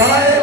나의